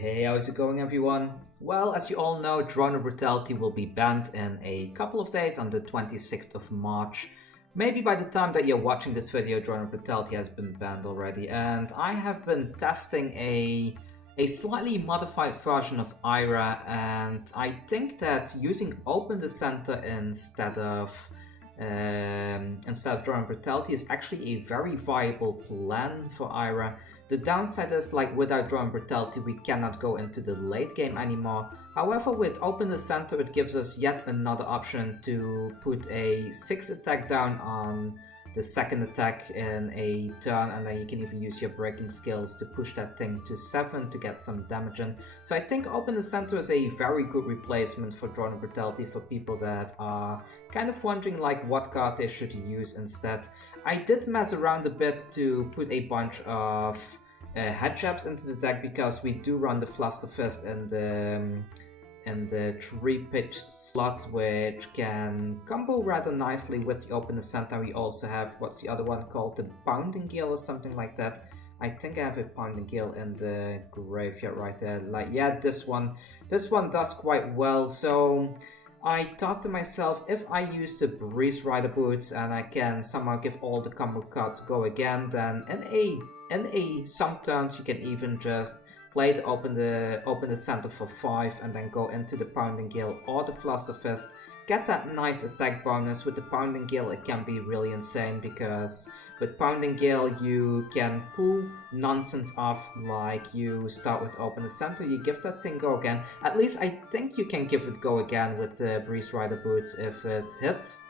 Hey, how's it going everyone? Well, as you all know, Drone Brutality will be banned in a couple of days on the 26th of March. Maybe by the time that you're watching this video, Drone Brutality has been banned already, and I have been testing a slightly modified version of Ira, and I think that using Open the Center instead of Drone Brutality is actually a very viable plan for Ira. The downside is, like, without Drone Brutality we cannot go into the late game anymore. However, with Open the Center it gives us yet another option to put a 6 attack down on the second attack in a turn, and then you can even use your breaking skills to push that thing to 7 to get some damage in. So I think Open the Center is a very good replacement for Drone Brutality for people that are kind of wondering like what card they should use instead. I did mess around a bit to put a bunch of head traps into the deck because we do run the Flusterfist and the 3-pitch slot, which can combo rather nicely with the Open the Center. We also have, what's the other one called, the Pounding Gale or something like that. I think I have a Pounding Gale in the graveyard right there. Like, yeah, this one does quite well. So I thought to myself, if I use the Breeze Rider Boots and I can somehow give all the combo cards go again, then in some turns you can even just play to open the center for 5 and then go into the Pounding Gale or the Flusterfist. Get that nice attack bonus. With the Pounding Gale it can be really insane because with Pounding Gale you can pull nonsense off, like you start with Open the Center, you give that thing go again. At least I think you can give it go again with the Breeze Rider Boots if it hits.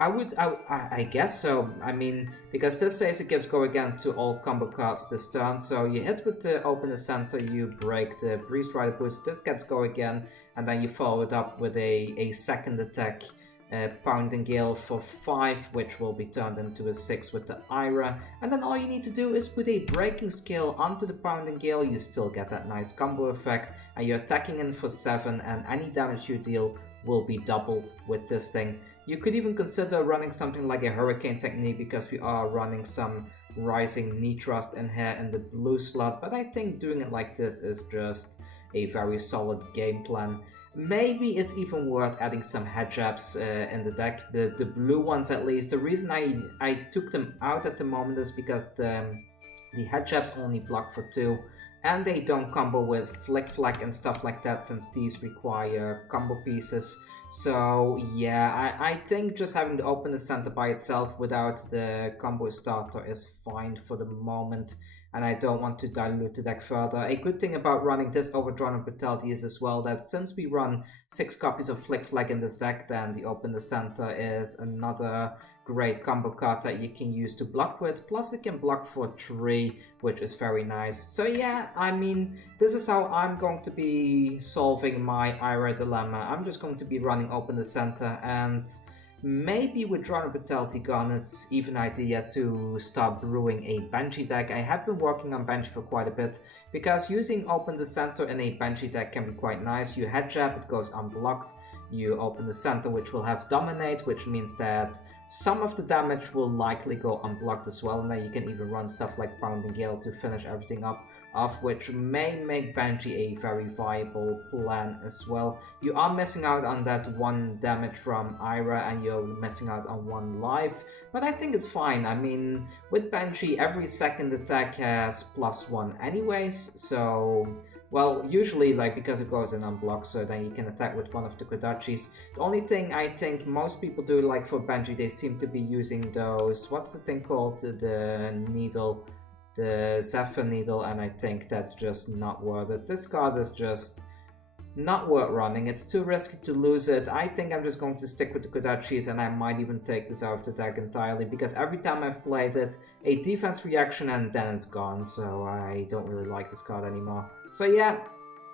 I guess so. I mean, because this says it gives go again to all combo cards this turn. So you hit with the Open the Center, you break the Breeze Rider Boots, this gets go again, and then you follow it up with a second attack, Pounding Gale for 5, which will be turned into a 6 with the Ira. And then all you need to do is put a breaking skill onto the Pounding Gale, you still get that nice combo effect, and you're attacking in for 7, and any damage you deal will be doubled with this thing. You could even consider running something like a Hurricane technique because we are running some Rising Knee Trust in here in the blue slot, but I think doing it like this is just a very solid game plan. Maybe it's even worth adding some head traps in the deck, the blue ones at least. The reason I took them out at the moment is because the head traps only block for 2. And they don't combo with Flick Flack and stuff like that, since these require combo pieces. So yeah, I think just having to Open the Center by itself without the combo starter is fine for the moment, and I don't want to dilute the deck further. A good thing about running this over Drone Brutality is as well that since we run 6 copies of Flick Flag in this deck, then the Open the Center is another great combo card that you can use to block with, plus it can block for 3, which is very nice. So yeah, I mean, this is how I'm going to be solving my Ira dilemma. I'm just going to be running Open the Center, and maybe with Drone Brutality gone, it's even an idea to start brewing a Banshee deck. I have been working on Banshee for quite a bit, because using Open the Center in a Banshee deck can be quite nice. You head trap, it goes unblocked. You Open the Center, which will have Dominate, which means that some of the damage will likely go unblocked as well, and then you can even run stuff like Pounding Gale to finish everything up off, which may make Banshee a very viable plan as well. You are missing out on that 1 damage from Ira, and you're missing out on 1 life, but I think it's fine. I mean, with Banshee every second attack has +1 anyways, so well, usually, like, because it goes in unblocked, so then you can attack with one of the Kodachis. The only thing I think most people do, like for Banshee, they seem to be using those, what's the thing called, the needle, the Zephyr Needle, and I think that's just not worth it. This card is just not worth running. It's too risky to lose it. I think I'm just going to stick with the Kodachis, and I might even take this out of the deck entirely, because every time I've played it, a defense reaction and then it's gone, so I don't really like this card anymore. So yeah,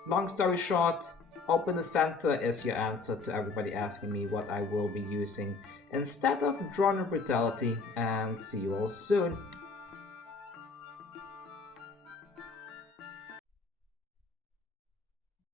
long story short, Open the Center is your answer to everybody asking me what I will be using instead of Drone Brutality, and see you all soon.